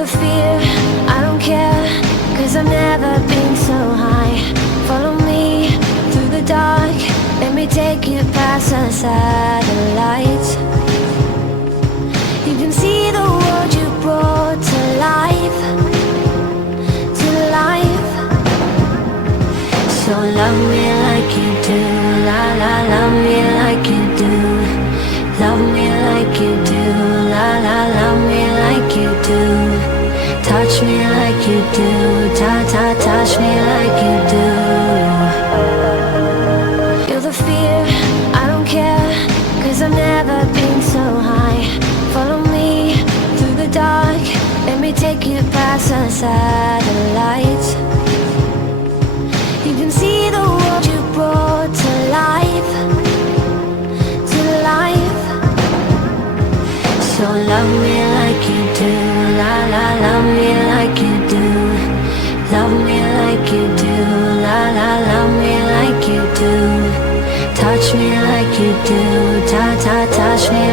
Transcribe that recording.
the fear, I don't care, 'cause I've never been so high. Follow me through the dark, let me take you past the satellites. You can see the world you brought to life, to life. So love me like you do, la la, love me like you do. Love me like you do, la la, love me like you do. Touch me like you do, ta ta, touch me like you do. Feel the fear, I don't care, 'cause I've never been so high. Follow me through the dark, let me take you past the satellites. You can see the world you brought to life, to life. So love me like you do, la la, love me like you do. Love me like you do, la la, love me like you do. Touch me like you do, ta ta, touch me